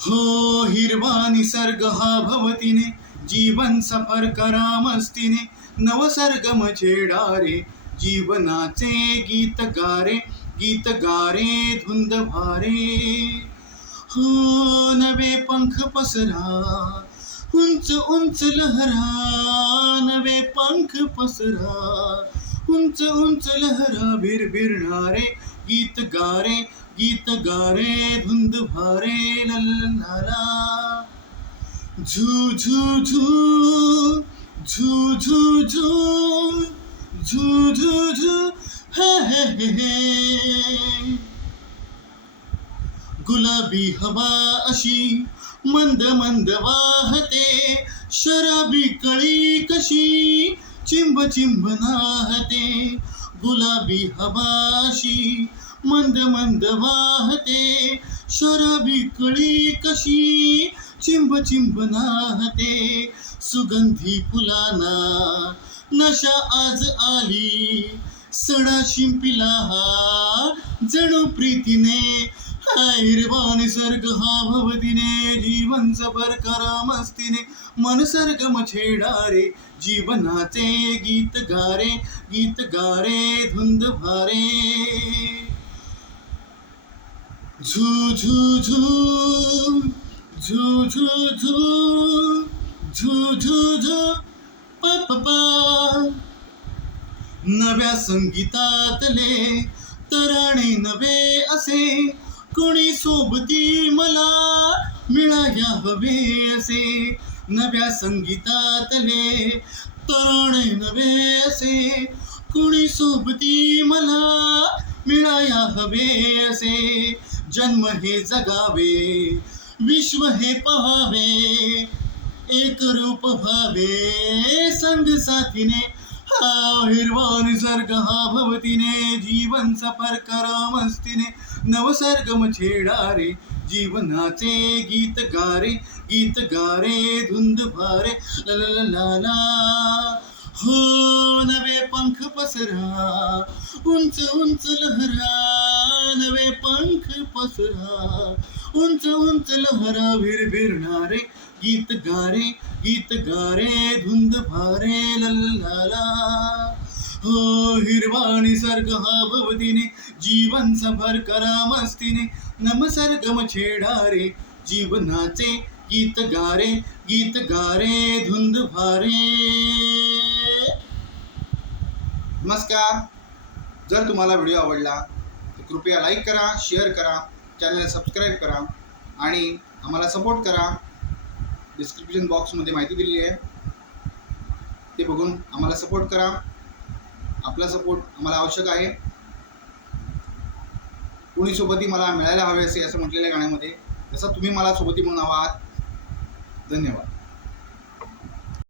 हो हिरवा निसर्ग हा भवतीने जीवन सफर करा मस्तीने नवसर्गम छेडारे जीवनाचे गीत गारे गीत गारे धुंद भारे. हो नवे पंख पसरा उंच उंच लहरा नवे पंख पसरा उंच उंच लहरा भिरभिरणारे गीत गारे गीत गारे धुंद भारे ललला झू झू झू झू झू झू झू झू झू गुलाबी हवा अशी, मंद मंद वाहते, शराबी कळी कशी चिंब चिंब नाहते गुलाबी हवाशी मंद मंद वाहते शराबी कळी कशी चिंब चिंब नाहते सुगंधी फुलाना नशा आज आली सडा शिंपिला हा जणू प्रीतीने निसर्ग हा भवतीने जीवन सफर करा मस्तीने मन सर्गम छेडारे जीवनाचे गीत गारे गीत गारे धुंद भारे. झू झू झू झू झू झू झू झू झू प. नव्या संगीतातले तराणे नवे असे कोणी सोबती मला मिळाया हवे असे. नव्या संगीतातले तराणे नवे असे. कुणी सोबती मला मिळाया हवे असे. जन्म हे जगावे विश्व हे पहावे एक रूप व्हावे. संग साथीने हिरवा निसर्ग हा भवतीने जीवन सफर करामस्तीने. नवसर्गम छेडारे जीवनाचे गीत गारे गीत गारे धुंद भारे. ला हो नवे पंख पसरा उंच उंच लहरा. नवे पंख पसरा उंच उंच लहरा भिरभिरणारे गीत गारे गीत गारे धुंद भारे. लल्लाला हिरवाणी सर्ग हा भवतीने जीवन सफर करा मस्तीने. नमसर्गम छेडारे जीवनाचे गीत गारे गीत गारे धुंद भारे. नमस्कार. जर तुम्हाला व्हिडिओ आवडला तर कृपया लाईक करा शेअर करा चॅनलला सबस्क्राईब करा आणि आम्हाला सपोर्ट करा. डिस्क्रिप्शन बॉक्समध्ये माहिती दिलेली आहे. ते बघून आम्हाला सपोर्ट करा. आपला सपोर्ट आम्हाला आवश्यक आहे. कुणी सोबती मला मिळायला हवे असे असं म्हटलेल्या गाण्यामध्ये जसं तुम्ही मला सोबती म्हणून हवा आहात. धन्यवाद.